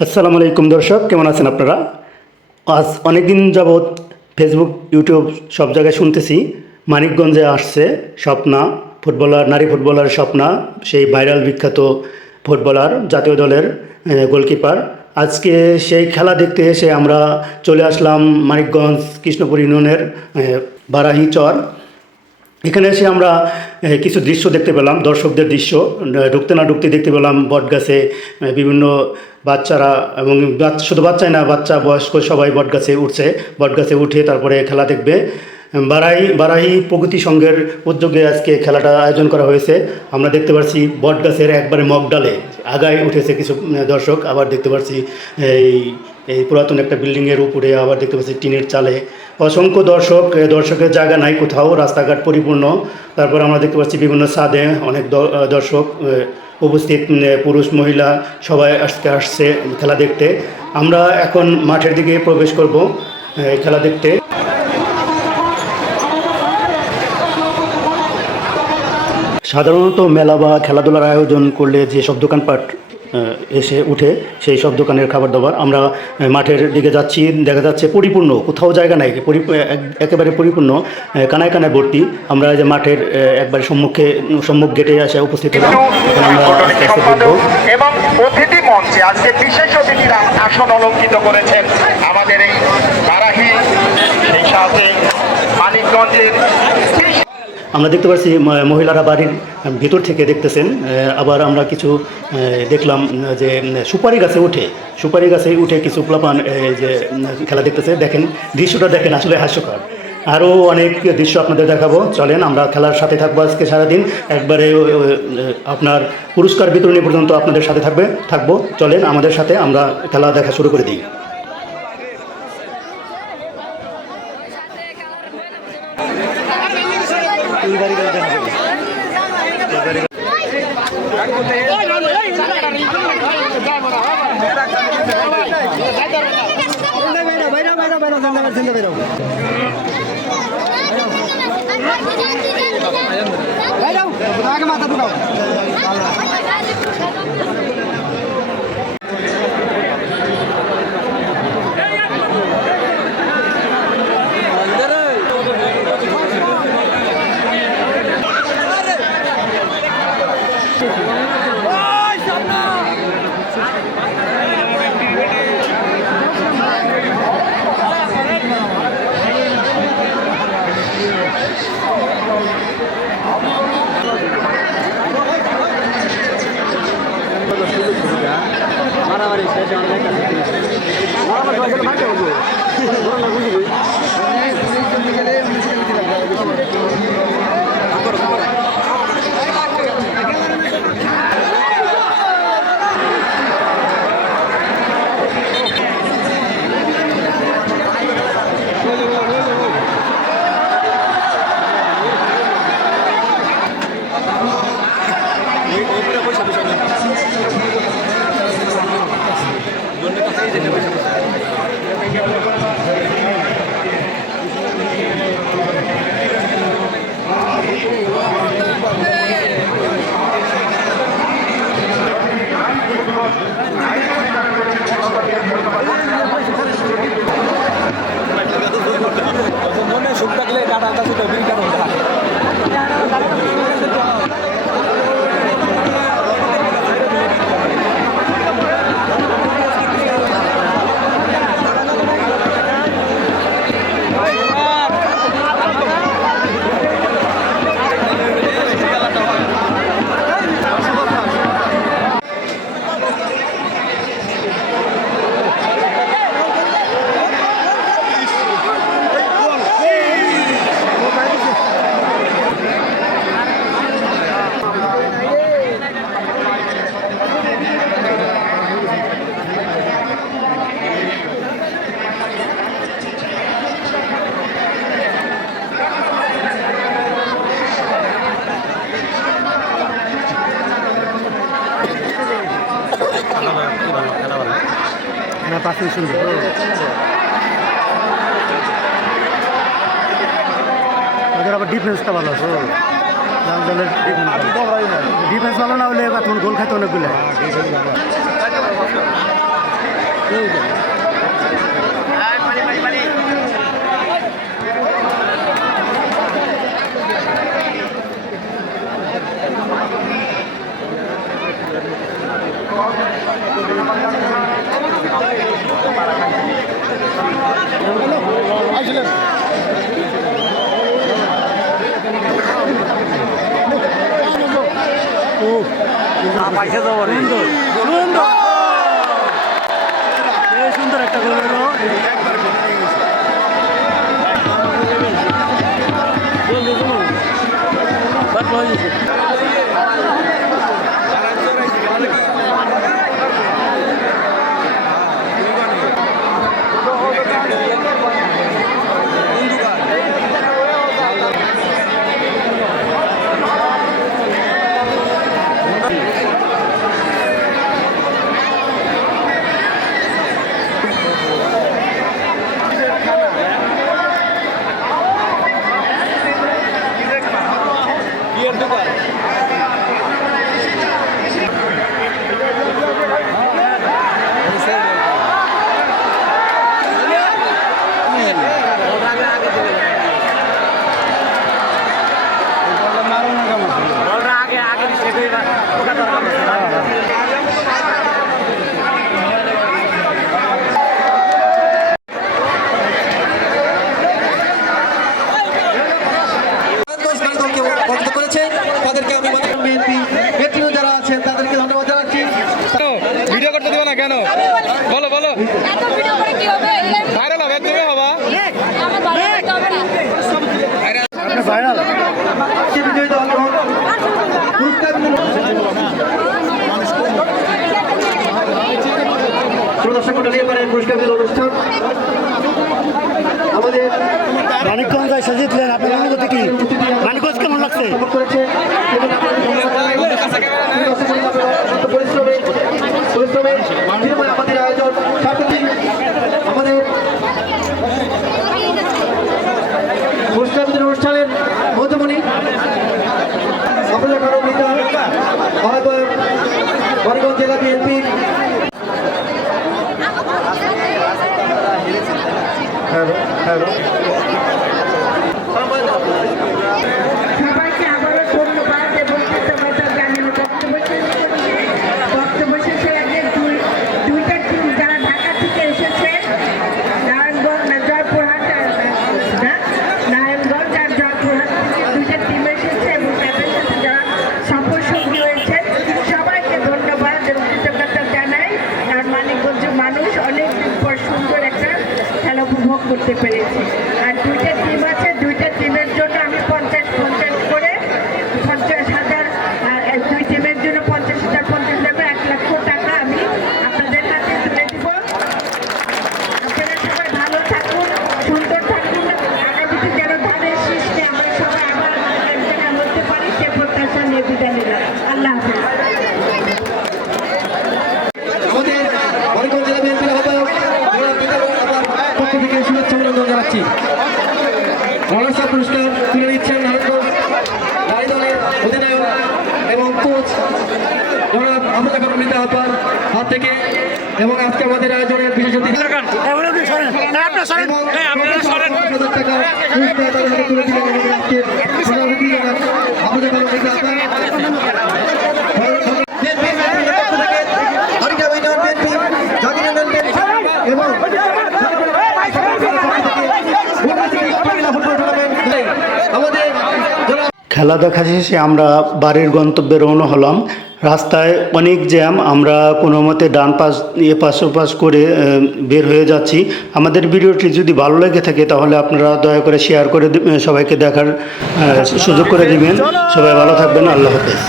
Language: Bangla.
আসসালামু আলাইকুম দর্শক, কেমন আছেন আপনারা? আজ অনেক দিন যাবৎ ফেসবুক, ইউটিউব সব জায়গায় শুনতেছি মানিকগঞ্জে আসছে স্বপ্না ফুটবলার, নারী ফুটবলার স্বপ্না, সেই ভাইরাল বিখ্যাত ফুটবলার, জাতীয় দলের গোলকিপার। আজকে সেই খেলা দেখতে এসে আমরা চলে আসলাম মানিকগঞ্জ কৃষ্ণপুর ইউনিয়নের বারাহি চর। এখানে এসে আমরা কিছু দৃশ্য দেখতে পেলাম, দর্শকদের দৃশ্য। ঢুকতে না ঢুকতে দেখতে পেলাম বটগাছে বিভিন্ন বাচ্চারা, এবং শুধু বাচ্চাই না, বাচ্চা বয়স্ক সবাই বটগাছে উঠছে। বটগাছে উঠে তারপরে খেলা দেখবে। বারাহি প্রগতি সংঘের উদ্যোগে আজকে খেলাটা আয়োজন করা হয়েছে। আমরা দেখতে পাচ্ছি বটগাছের একবারে মগডালে আগায় উঠেছে কিছু দর্শক। আবার দেখতে পাচ্ছি এই এই পুরাতন একটা বিল্ডিংয়ের উপরে, আবার দেখতে পাচ্ছি টিনের চালে অসংখ্য দর্শকের জায়গা নাই কোথাও, রাস্তাঘাট পরিপূর্ণ। তারপর আমরা দেখতে পাচ্ছি বিভিন্ন ছাদে অনেক দর্শক উপস্থিত, পুরুষ মহিলা সবাই আসছে খেলা দেখতে। আমরা এখন মাঠের দিকে প্রবেশ করব খেলা দেখতে। সাধারণত মেলা বা খেলাধুলার আয়োজন করলে যে সব দোকানপাট এসে উঠে, সেই সব দোকানের খাবার দাবার। আমরা মাঠের দিকে যাচ্ছি, দেখা যাচ্ছে পরিপূর্ণ, কোথাও জায়গা নাই, একেবারে পরিপূর্ণ, কানায় কানায় ভর্তি। আমরা যে মাঠের একবারে সম্মুখ গেটে আসে উপস্থিত হলাম। আমরা আস্তে আস্তে ঢুকবো। এবং অতিথি মঞ্চে আজকে বিশেষ অতিথিরা আসন অলঙ্কৃত করেছেন আমাদের এই বারাহি, সেই সাথে মানিকগঞ্জের। আমরা দেখতে পাচ্ছি মহিলারা বাড়ির ভিতর থেকে দেখতেছেন। আবার আমরা কিছু দেখলাম যে সুপারি গাছে উঠে কিছু পোলাপান যে খেলা দেখতেছে। দেখেন, দৃশ্যটা দেখেন, আসলে হাস্যকর। আরও অনেক দৃশ্য আপনাদের দেখাবো, চলেন আমরা খেলার সাথে থাকবো আজকে সারাদিন। একবারে আপনার পুরস্কার বিতরণী পর্যন্ত আপনাদের সাথে থাকবো। চলেন আমাদের সাথে আমরা খেলা দেখা শুরু করে দিই। মাথা ঢুকাও। মারামারি শেষ মনে সুখ থাকলে কাটা কাটা বিড়ি কাটা পাশে সুন্দর। ওদের আবার ডিফেন্সটা ভালো আছে, ডিফেন্স ভালো না হলে তখন গোল খাইতে অনেকগুলো। সুন্দর একটা গোল হলো। ভিডিও করতে দেবো না কেন? বলো বলো, এত ভিডিও করে কি হবে? ভাইরাল হবে, তুমি হবা। আমার ভালো করতে হবে না। ভাইরাল দর্শক মন্ডলী এবারে পুরস্কার বিতরণ অনুষ্ঠান আমাদের মানিকগঞ্জ এসে জিতলেন, আপনার অনুভূতি কি? মানিকগঞ্জ কেমন লাগছে? করেছে পরিশ্রমে বিনিময়ে আমাদের আয়োজন সার্থকী আমাদের পুরস্কার বিতরণ অনুষ্ঠানের মধ্যমণি আপনাদের কারণ নেতা আহ্বায়ক মানিকগঞ্জ জেলা বিএনপি সবাইকে আবারও ধন্যবাদ এবং কৃতজ্ঞতা জানিয়ে বক্তব্য শেষে আগে দুইটা টিম যারা ঢাকা থেকে এসেছে, নারায়ণগঞ্জ জয়পুরহাট নারায়ণগঞ্জ আর জয়পুরহাট থেকে দুইটা টিম এসেছে এবং তাদের সাথে যারা সফর সঙ্গী হয়েছে সবাইকে ধন্যবাদ এবং কৃতজ্ঞতা জানাই। কারণ মানিকগঞ্জের মানুষ অনেক দিন পর সুন্দর একটা খেলা উপভোগ করতে পেরেছে। আর দুইটা টিম আছে, দুইটা টিমের জন্য আমি 50 করে 50,000 দুই টিমের জন্য 50,000 1 লক্ষ টাকা আমি আপনাদের হাতে তুলে দিব। আপনারা সবাই ভালো থাকুন, সুন্দর থাকুন, আগামীতে যেন ধানের শীর্ষে আমরা সবাই আবার একজনে হতে পারি সে প্রত্যাশা নিয়ে বিদায় নিলাম। আল্লাহ হাফেজ। আমাদের মানিকগঞ্জ জেলা বিএনপির আহ্বায়ক পক্ষ থেকে শুভেচ্ছা অভিনন্দন জানাচ্ছি। মনসা পুরস্কার তুলে দিচ্ছেন নারায়ণগঞ্জ নারী দলের অধিনায়ক এবং কোচ জনাব আবুল কালাম মৃদা আপার হাত থেকে এবং আজকে আমাদের আয়োজনের বিশেষ অতিথি এবং 5,000 টাকা পুরস্কার তাদের হাতে তুলে দিলেন আমাদের আজকের সভাপতি জনাব আবুল কালাম মৃদা আপা। খেলা দেখা শেষে আমরা বাড়ির গন্তব্যে রওনা হলাম। রাস্তায় অনেক জ্যাম, আমরা কোনো মতে ডান পাশ পাশ ওপাশ করে বের হয়ে যাচ্ছি। আমাদের ভিডিওটি যদি ভালো লেগে থাকে তাহলে আপনারা দয়া করে শেয়ার করে সবাইকে দেখার সুযোগ করে দিবেন। সবাই ভালো থাকবেন, আল্লাহ হাফেজ।